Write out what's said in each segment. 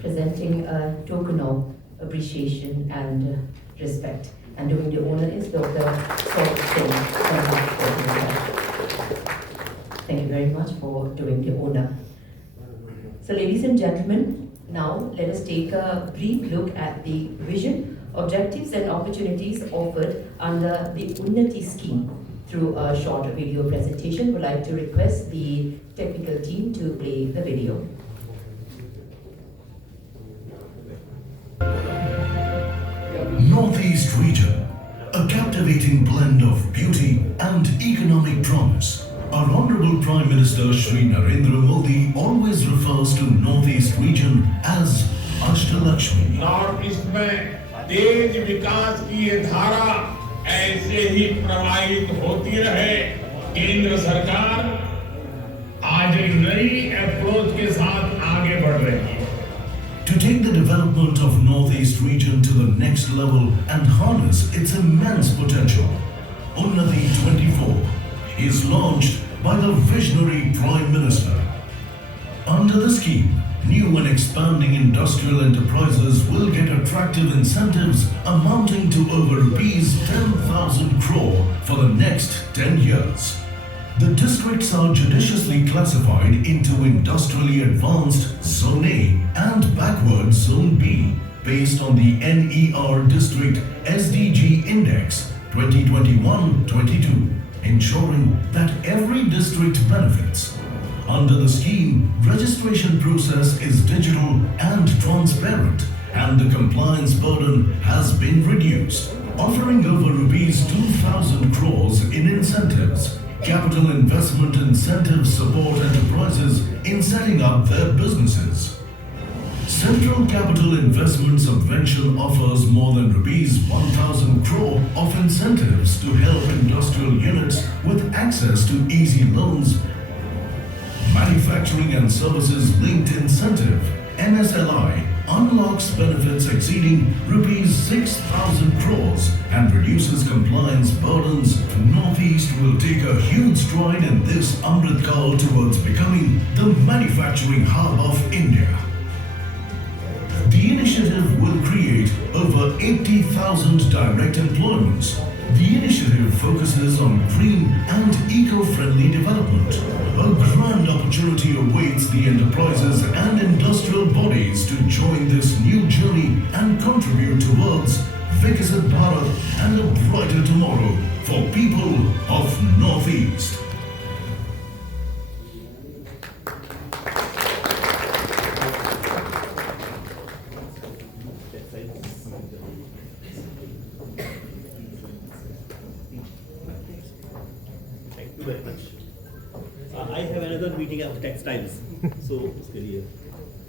presenting a token of appreciation and respect. And doing the honor is Dr. Singh. Thank you very much for doing the honor. So ladies and gentlemen, now let us take a brief look at the vision, objectives and opportunities offered under the UNNATI scheme. Through a short video presentation, we'd like to request the technical team to play the video. Northeast region, a captivating blend of beauty and economic promise. Our Honorable Prime Minister Shri Narendra Modi always refers to Northeast region as Ashtalakshmi. North east में तेज विकास की ये धारा ऐसे ही प्रवाहित होती रहे। केंद्र सरकार आज एक नई अप्रोच के साथ आगे बढ़ रही है। To take the development of Northeast region to the next level and harness its immense potential, UNNATI 24 is launched by the visionary Prime Minister. Under the scheme, new and expanding industrial enterprises will get attractive incentives amounting to over rupees 10,000 crore for the next 10 years. The districts are judiciously classified into industrially advanced Zone A and backward Zone B based on the NER District SDG Index 2021-22, ensuring that every district benefits. Under the scheme, registration process is digital and transparent, and the compliance burden has been reduced, offering over rupees 2,000 crores in incentives. Capital investment incentives support enterprises in setting up their businesses. Central Capital Investment Subvention offers more than rupees 1,000 crore of incentives to help industrial units with access to easy loans. Manufacturing and Services Linked Incentive (MSLI) unlocks benefits exceeding rupees 6,000 crores and reduces compliance burdens. Northeast will take a huge stride in this Amrit Kaal towards becoming the manufacturing hub of India. The initiative will create over 80,000 direct employments. The initiative focuses on green and eco-friendly development. A grand opportunity awaits the enterprises and industrial bodies to join this new journey and contribute towards Viksit Bharat and a brighter tomorrow for people of Northeast. Thank you very much. I have another meeting of textiles, so उसके लिए.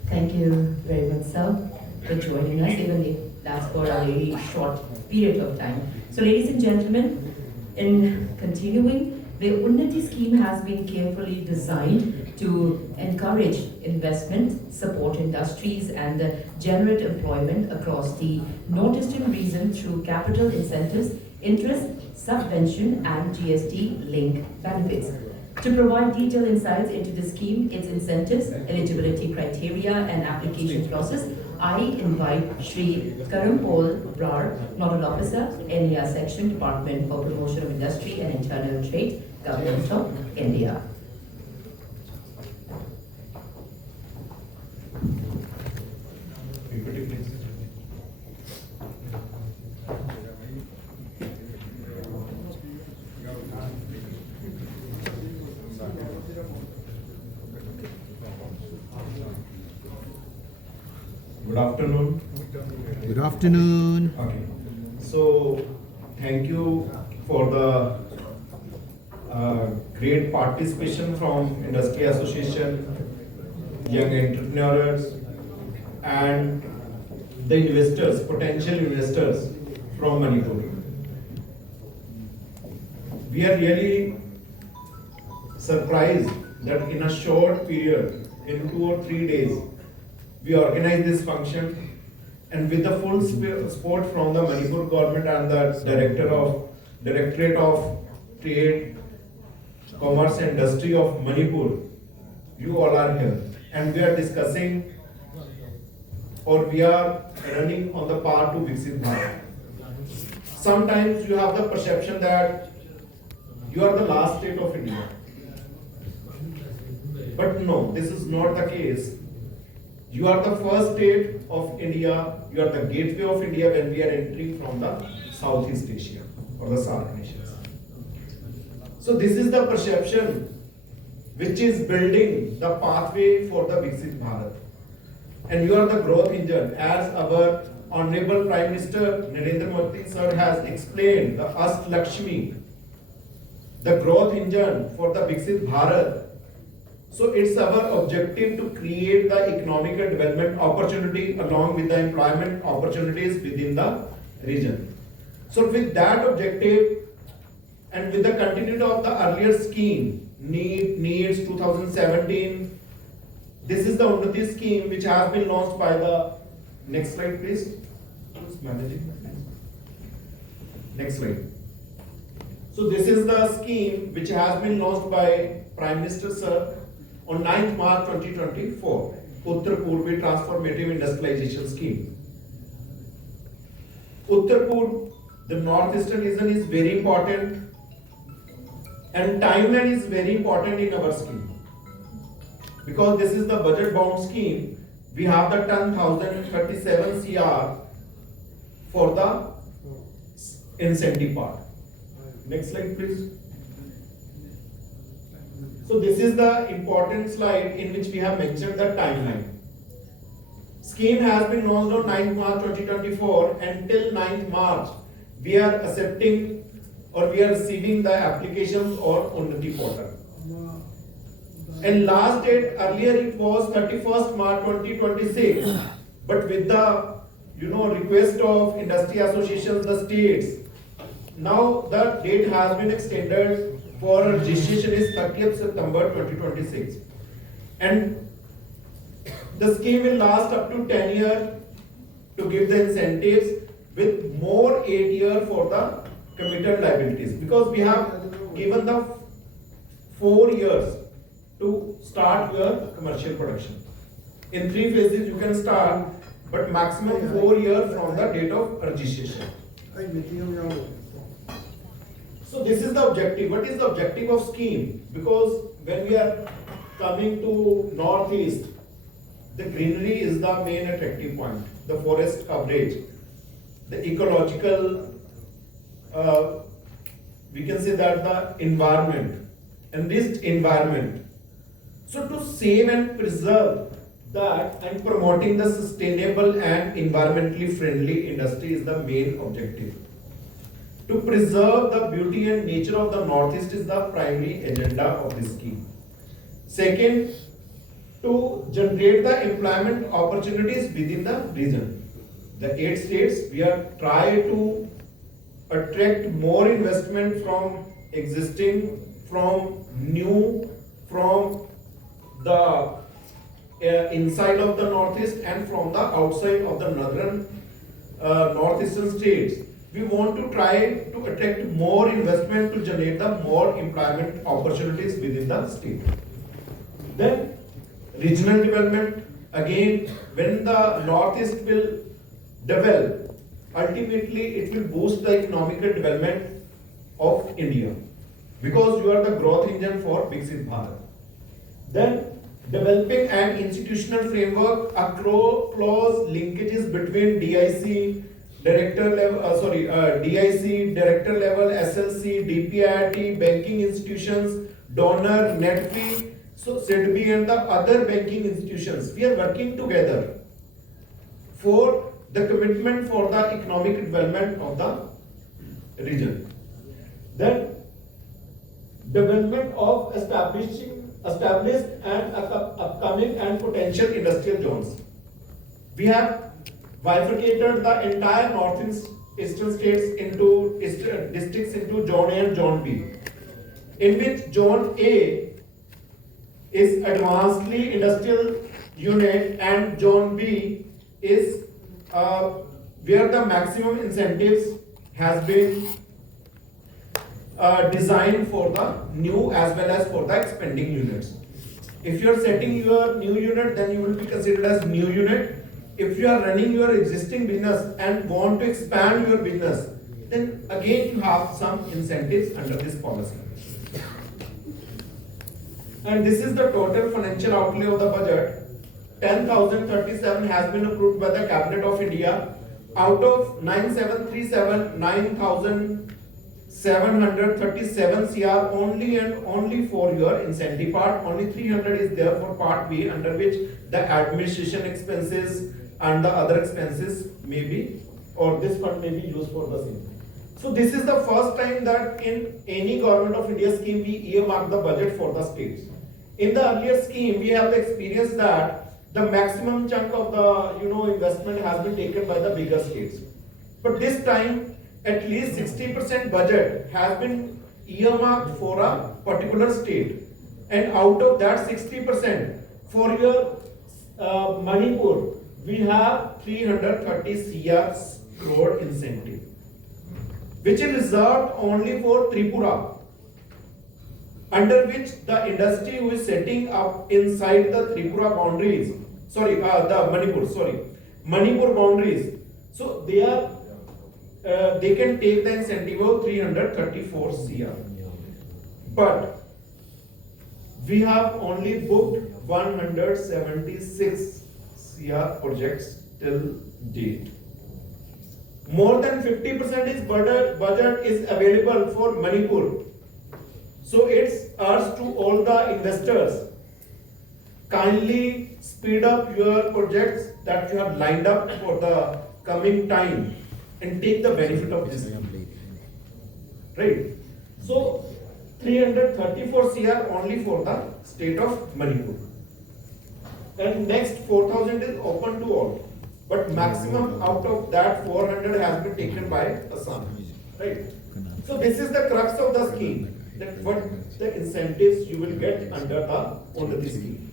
Thank you very much, sir, for joining us, even if that's for a very short period of time. So, ladies and gentlemen, in continuing, the UNNATI scheme has been carefully designed to encourage investment, support industries, and generate employment across the northeastern region through capital incentives, interest, subvention, and GST link benefits. To provide detailed insights into the scheme, its incentives, eligibility criteria, and application process, I invite Shri Karampol Brar, Nodal Officer, NER Section, Department for Promotion of Industry and Internal Trade, Government of India. Good afternoon. Good afternoon. Okay. So, thank you for the great participation from Industry Association, young entrepreneurs, and the investors, potential investors from Manipur. We are really surprised that in a short period, in 2 or 3 days, we organized this function, and with the full support from the Manipur government and the Directorate of Trade, Commerce and Industry of Manipur, you all are here, and we are discussing or we are running on the path to Viksit Bharat. Sometimes you have the perception that you are the last state of India. But no, this is not the case. You are the first state of India, you are the gateway of India when we are entering from the Southeast Asia or the SAARC nations. So this is the perception which is building the pathway for the Viksit Bharat. And you are the growth engine, as our Honorable Prime Minister Narendra Modi sir has explained, the Ast Lakshmi, the growth engine for the Viksit Bharat. So it's our objective to create the economic and development opportunity along with the employment opportunities within the region. So with that objective and with the continuity of the earlier scheme, NEEDS 2017, this is the UNNATI scheme which has been launched by the, next slide please. Who's managing? Next slide. So this is the scheme which has been launched by Prime Minister sir on 9th March 2024, Uttar Purvi Transformative Industrialization Scheme. Uttar Purv, the northeastern region, is very important, and timeline is very important in our scheme. Because this is the budget bound scheme, we have the 10,037 CR for the incentive part. Next slide please. So this is the important slide in which we have mentioned the timeline. Scheme has been launched on 9th March 2024, and till 9th March we are accepting or we are receiving the applications on UNNATI portal. And last date earlier it was 31st March 2026, but with the request of industry associations, the states, now the date has been extended for registration is 30th September 2026, and the scheme will last up to 10 years to give the incentives with more 8 years for the committed liabilities, because we have given the 4 years to start your commercial production. In 3 phases you can start, but maximum 4 years from the date of registration. So this is the objective. What is the objective of scheme? Because when we are coming to northeast, the greenery is the main attractive point. The forest coverage, the ecological, we can say that the environment, enriched environment. So to save and preserve that and promoting the sustainable and environmentally friendly industry is the main objective. To preserve the beauty and nature of the Northeast is the primary agenda of this scheme. Second, to generate the employment opportunities within the region. The 8 states, we are trying to attract more investment from existing, from new, from the inside of the Northeast and from the outside of the northern northeastern states. We want to try to attract more investment to generate the more employment opportunities within the state. Then regional development, again, when the Northeast will develop, ultimately it will boost the economic development of India, because you are the growth engine for Viksit Bharat. Then developing an institutional framework across linkages between DIC, director level, DIC, director level, SLC, DPIIT, banking institutions, donor, NETFI, so SIDBI and the other banking institutions. We are working together for the commitment for the economic development of the region. Then development of established and upcoming and potential industrial zones. We have bifurcated the entire northeastern states into districts into Zone A and Zone B, in which Zone A is advancedly industrial unit and Zone B is where the maximum incentives has been designed for the new as well as for the expanding units. If you are setting your new unit, then you will be considered as new unit. if you are running your existing business and want to expand your business, then again you have some incentives under this policy. And this is the total financial outlay of the budget. 10,037 has been approved by the Cabinet of India. Out of 9737, 9,737 CR only and only for your incentive part. Only 300 is there for part B, under which the administration expenses and the other expenses may be, or this fund may be used for the same. So this is the first time that in any Government of India scheme we earmark the budget for the states. In the earlier scheme, we have the experience that the maximum chunk of the investment has been taken by the bigger states. But this time, at least 60% budget has been earmarked for a particular state, and out of that 60%, for your Manipur, we have 330 crore incentive, which is reserved only for Tripura, under which the industry who is setting up inside the Tripura boundaries, Manipur boundaries, so they are they can take the incentive of 334 CR. But we have only booked 176 CR projects till date. More than 50% is budget is available for Manipur. So it's urged to all the investors, kindly speed up your projects that you have lined up for the coming time and take the benefit of this. Right? So 334 CR only for the state of Manipur. And next 4,000 is open to all. But maximum out of that 400 has been taken by Assam. Right? So this is the crux of the scheme. That what the incentives you will get under the scheme.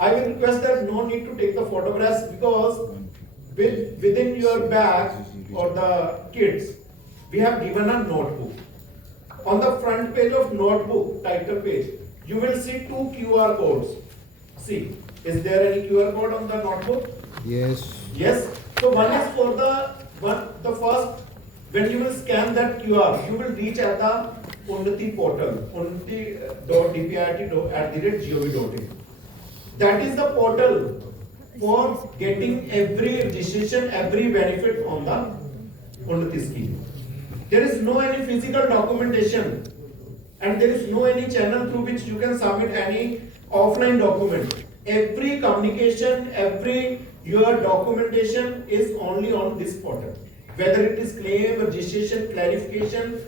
I will request that no need to take the photographs, because within your bag or the kids, we have given a notebook. On the front page of notebook, title page, you will see 2 QR codes. See, is there any QR code on the notebook? Yes. Yes. So one is for the first. When you will scan that QR, you will reach at the UNNATI portal, unnati.dpit@gov.in. That is the portal for getting every registration, every benefit on the UNNATI scheme. There is no any physical documentation, and there is no any channel through which you can submit any offline document. Every communication, every your documentation is only on this portal. Whether it is claim, registration, clarification,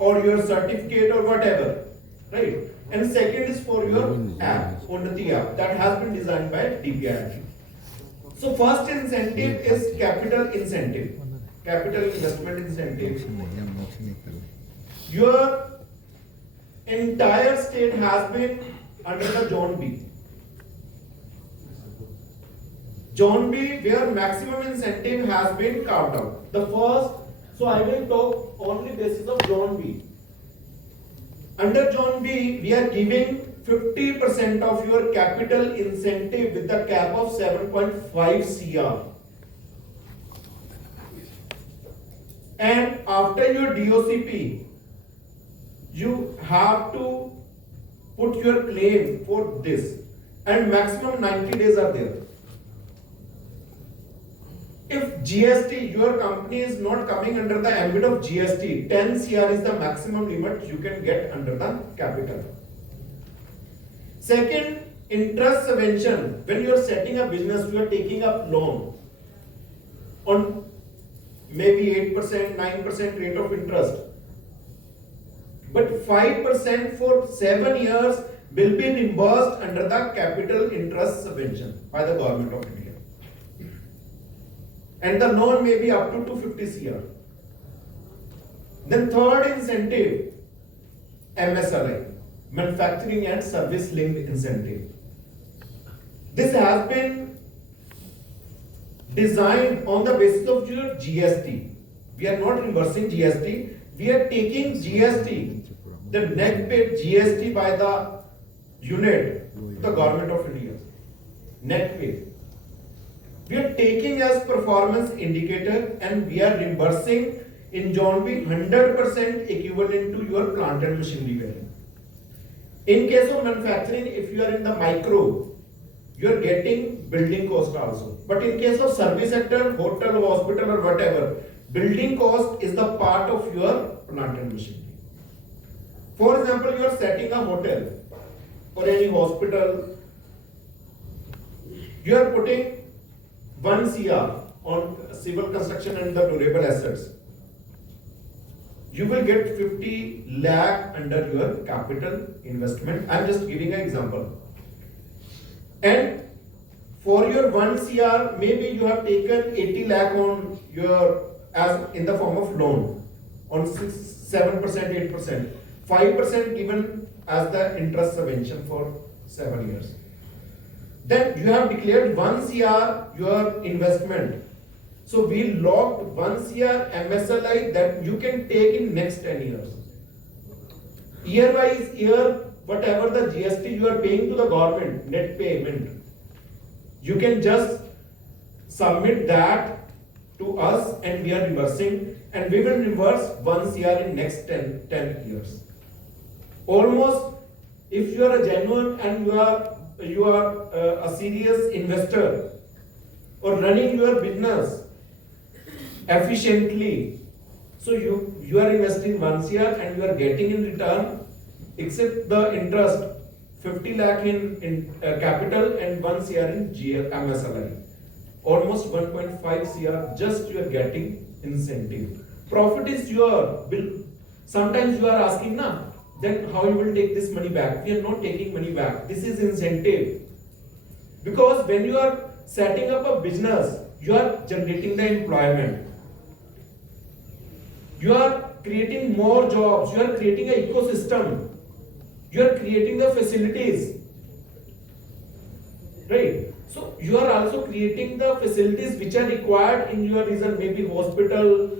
or your certificate or whatever, right? And second is for your app, UNNATI app, that has been designed by DPIIT. So first incentive is capital incentive, capital investment incentive. Your entire state has been under the Zone B. Zone B, where maximum incentive has been carved out. The first, so I will talk only basis of Zone B. Under Zone B, we are giving 50% of your capital incentive with the cap of 7.5 CR. And after your DOCP, you have to put your claim for this, and maximum 90 days are there. If GST, your company is not coming under the ambit of GST, 10 CR is the maximum limit you can get under the capital. Second, interest subvention. When you are setting a business, you are taking up loan on maybe 8%, 9% rate of interest. But 5% for 7 years will be reimbursed under the capital interest subvention by the Government of India. And the loan may be up to 250 CR. Then third incentive, MSRI, Manufacturing and Service Linked Incentive. This has been designed on the basis of your GST. We are not reimbursing GST. We are taking GST, the net paid GST by the unit, the Government of India, net paid. We are taking as performance indicator and we are reimbursing in Zone B 100% equivalent to your plant and machinery value. In case of manufacturing, if you are in the micro, you are getting building cost also. But in case of service sector, hotel, hospital or whatever, building cost is the part of your plant and machinery. For example, you are setting a hotel or any hospital, you are putting 1 CR on civil construction and the durable assets. You will get 50 lakh under your capital investment. I am just giving an example. And for your 1 CR, maybe you have taken 80 lakh on your, as in the form of loan, on 7%, 8%, 5% given as the interest subvention for 7 years. Then you have declared 1 CR your investment. So we locked 1 CR MSLI that you can take in next 10 years. Year-wise year, whatever the GST you are paying to the government, net payment, you can just submit that to us and we are reversing, and we will reverse 1 CR in next 10 years. Almost, if you are a genuine and you are a serious investor or running your business efficiently, so you are investing 1 CR and you are getting in return, except the interest, 50 lakh in capital and 1 CR in MSLI. Almost 1.5 CR just you are getting incentive. Profit is your bill. Sometimes you are asking, then how you will take this money back? We are not taking money back. This is incentive. Because when you are setting up a business, you are generating the employment. You are creating more jobs. You are creating an ecosystem. You are creating the facilities. Right? So you are also creating the facilities which are required in your region, maybe hospital,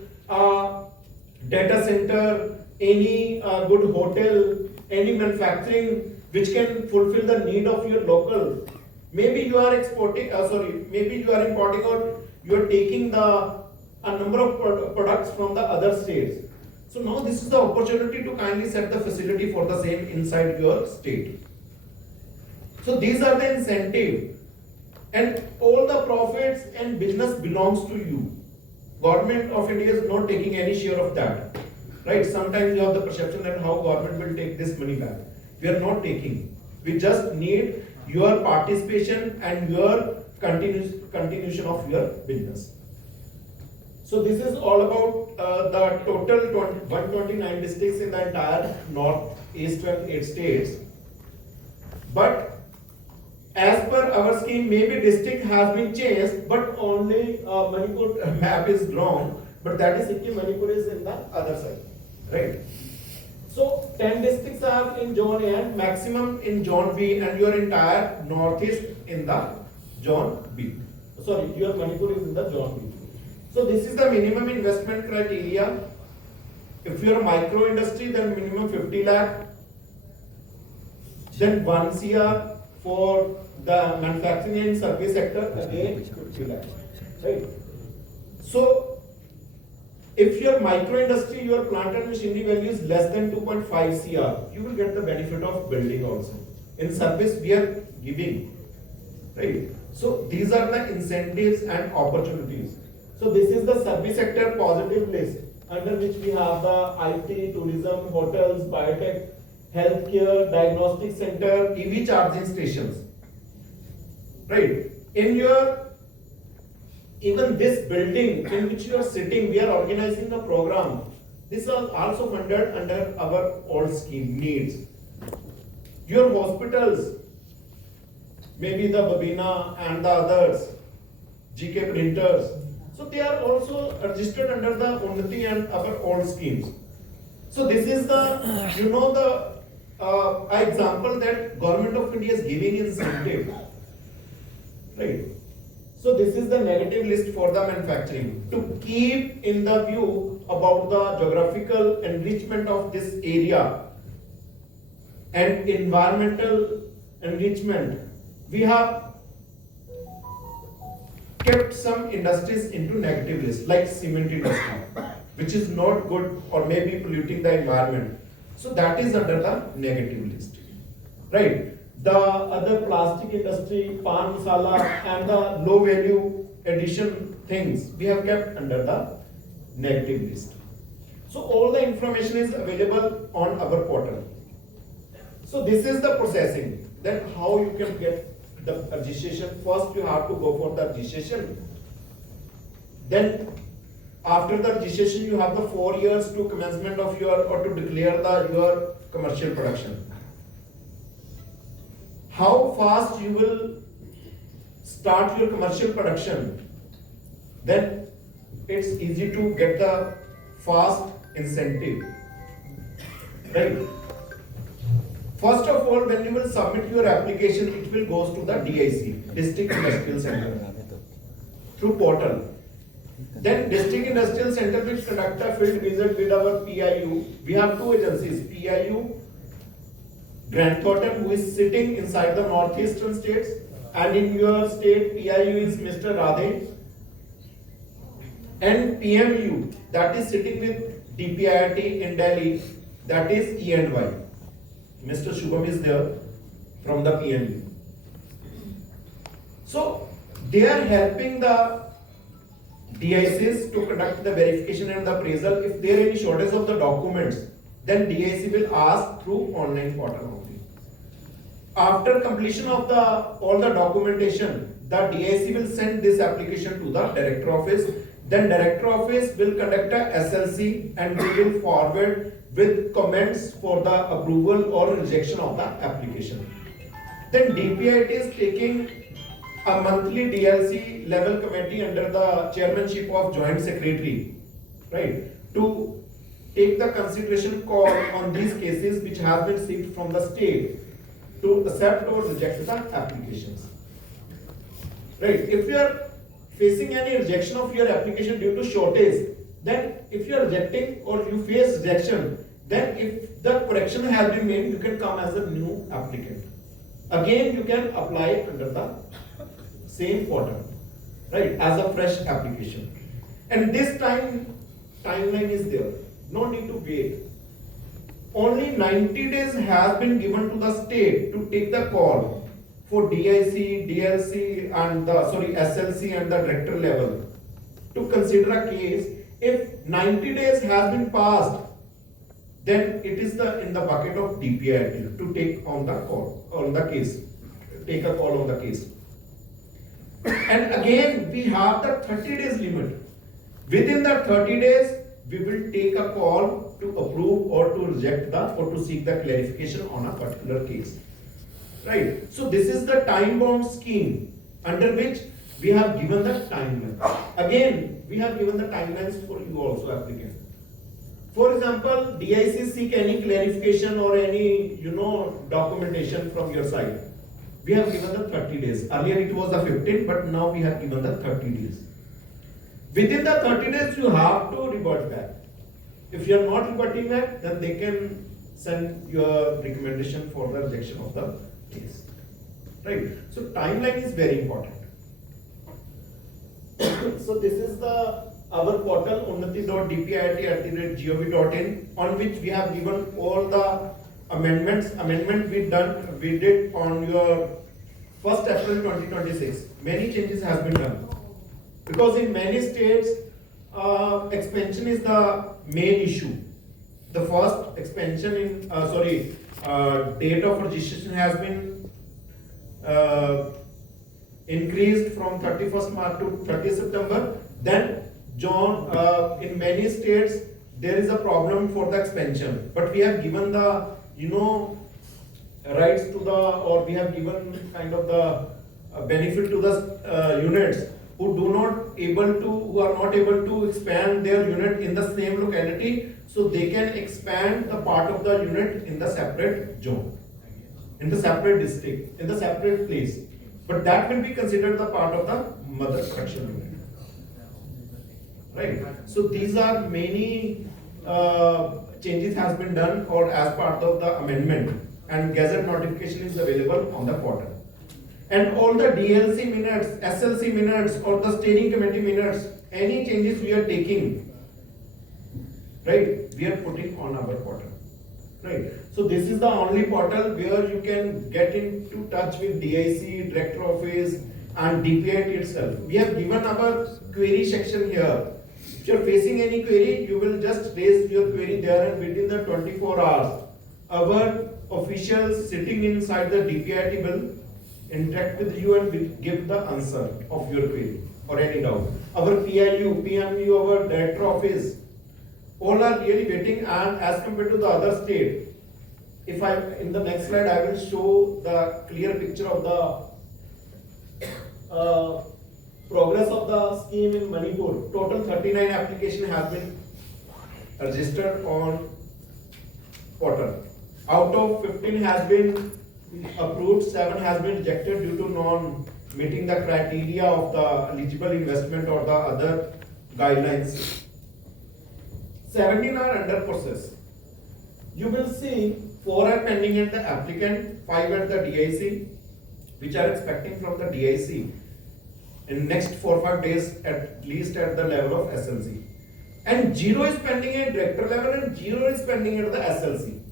data center, any good hotel, any manufacturing which can fulfill the need of your local. Maybe you are exporting, maybe you are importing or you are taking a number of products from the other states. So now this is the opportunity to kindly set the facility for the same inside your state. So these are the incentive, and all the profits and business belongs to you. Government of India is not taking any share of that. Right? Sometimes you have the perception that how government will take this money back. We are not taking. We just need your participation and your continuation of your business. So this is all about the total 129 districts in the entire northeast and 8 states. But as per our scheme, maybe district has been changed, but only Manipur map is wrong. But that is Sikkim, Manipur is in the other side, right? So 10 districts are in Zone A and maximum in Zone B, and your entire northeast in the Zone B. Sorry, your Manipur is in the Zone B. So this is the minimum investment criteria. If you are a micro industry, then minimum 50 lakh. Then 1 CR for the manufacturing and service sector, again 50 lakh. Right? So if your micro industry, your plant and machinery value is less than 2.5 CR, you will get the benefit of building also. In service, we are giving. Right? So these are the incentives and opportunities. So this is the service sector positive list, under which we have the IT, tourism, hotels, biotech, healthcare, diagnostic center, EV charging stations. Right? In your, even this building in which you are sitting, we are organizing a program. This is also funded under our old scheme needs. Your hospitals, maybe the Babina and the others, GK printers. So they are also registered under the UNNATI and our old schemes. So this is the, the example that Government of India is giving incentive. Right? So this is the negative list for the manufacturing. To keep in the view about the geographical enrichment of this area and environmental enrichment, we have kept some industries into negative list, like cement industry, which is not good or maybe polluting the environment. So that is under the negative list, right? The other plastic industry, pan masala, and the low value addition things we have kept under the negative list. So all the information is available on our portal. So this is the processing. Then how you can get the registration? First you have to go for the registration. Then after the registration you have the 4 years to commencement of your or to declare your commercial production. How fast you will start your commercial production? Then it's easy to get the fast incentive, right? First of all, when you will submit your application, it will goes to the DIC, District Industrial Center, through portal. Then District Industrial Center will conduct a field visit with our PIU. We have two agencies, PIU Grant Thornton, who is sitting inside the northeastern states, and in your state PIU is Mr. Radhe, and PMU, that is sitting with DPIIT in Delhi, that is E&Y. Mr. Shubham is there from the PMU. So they are helping the DICs to conduct the verification and the appraisal. If there are any shortage of the documents, then DIC will ask through online portal only. After completion of all the documentation, the DIC will send this application to the director office. Then director office will conduct a SLC and we will forward with comments for the approval or rejection of the application. Then DPIIT is taking a monthly DLC level committee under the chairmanship of joint secretary, right, to take the consideration call on these cases which have been received from the state to accept or reject the applications, right? If you are facing any rejection of your application due to shortage, then if you are rejecting or you face rejection, then if the correction has been made, you can come as a new applicant. Again, you can apply under the same portal, right, as a fresh application. And this timeline is there. No need to wait. Only 90 days has been given to the state to take the call for DIC, DLC, and SLC and the director level to consider a case. If 90 days has been passed, then it is in the bucket of DPIIT to take on the call on the case, take a call on the case. And again, we have the 30 days limit. Within the 30 days, we will take a call to approve or to reject or to seek the clarification on a particular case. Right? So this is the time-bound scheme under which we have given the timeline. Again, we have given the timelines for you also, applicant. For example, DIC seek any clarification or any documentation from your side. We have given the 30 days. Earlier it was the 15, but now we have given the 30 days. Within the 30 days, you have to revert back. If you are not reverting back, then they can send your recommendation for the rejection of the case. Right? So timeline is very important. So this is our portal unnati.dpiit@gov.in, on which we have given all the amendments. We did on your 1st April 2026. Many changes have been done. Because in many states, expansion is the main issue. The first expansion date of registration has been increased from 31st March to 30th September. Then, in many states, there is a problem for the expansion. But we have given the, rights to we have given kind of the benefit to the units who are not able to expand their unit in the same locality, so they can expand the part of the unit in the separate zone, in the separate district, in the separate place. But that will be considered the part of the mother production unit. Right? So these are many changes has been done or as part of the amendment, and gazette notification is available on the portal. And all the DLC minutes, SLC minutes, or the steering committee minutes, any changes we are taking, right, we are putting on our portal, right? So this is the only portal where you can get into touch with DIC, Director Office, and DPIT itself. We have given our query section here. If you are facing any query, you will just raise your query there, and within the 24 hours, our officials sitting inside the DPIT will interact with you and will give the answer of your query or any doubt. Our PIU, PMU, our Director Office, all are really waiting, and as compared to the other state, if I, in the next slide, I will show the clear picture of the progress of the scheme in Manipur. Total 39 application have been registered on portal. Out of 15 has been approved, 7 has been rejected due to non meeting the criteria of the eligible investment or the other guidelines. 17 are under process. You will see 4 are pending at the applicant, 5 at the DIC, which are expecting from the DIC in next 4-5 days at least at the level of SLC. And 0 is pending at director level and 0 is pending at the SLC.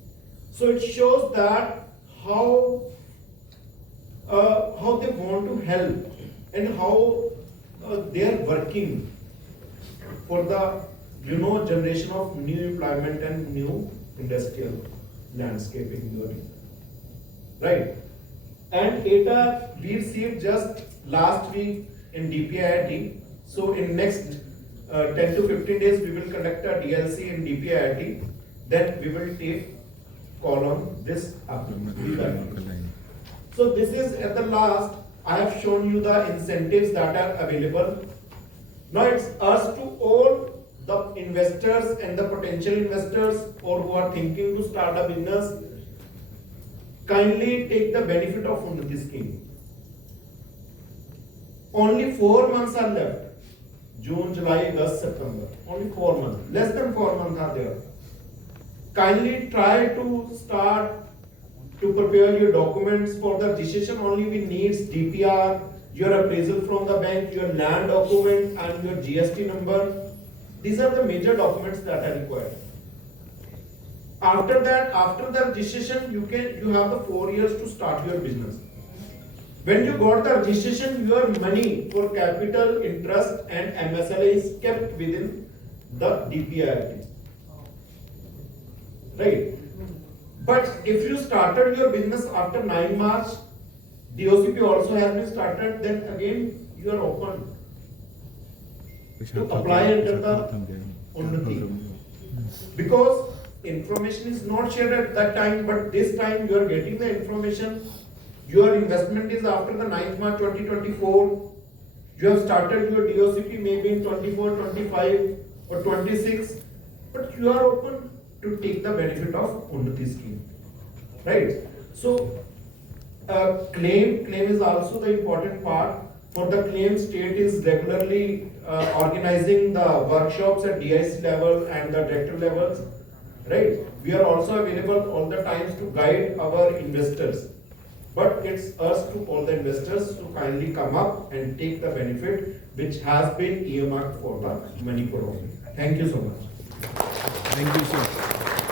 So it shows that how they want to help and how they are working for the generation of new employment and new industrial landscape in your region. Right? And ATA we received just last week in DPIIT. So in next 10 to 15 days we will conduct a DLC in DPIIT. Then we will take call on this application. So this is at the last. I have shown you the incentives that are available. Now it's us to all the investors and the potential investors or who are thinking to start a business, kindly take the benefit of UNNATI scheme. Only 4 months are left. June, July, August, September. Only 4 months. Less than 4 months are there. Kindly try to start to prepare your documents for the registration. Only we need DPR, your appraisal from the bank, your land document, and your GST number. These are the major documents that are required. After that, after the registration, you have the 4 years to start your business. When you got the registration, your money for capital, interest, and MSLA is kept within the DPIIT. Right? But if you started your business after 9 March, DOCP also has been started, then again you are open to apply under the UNNATI. Because information is not shared at that time, but this time you are getting the information. Your investment is after the 9th March 2024. You have started your DOCP maybe in 24, 25 or 26, but you are open to take the benefit of UNNATI scheme. Right? So claim is also the important part. For the claim, state is regularly organizing the workshops at DIC level and the director levels. Right? We are also available all the times to guide our investors. But it's us to all the investors to kindly come up and take the benefit which has been earmarked for the Manipur. Thank you so much. Thank you, sir.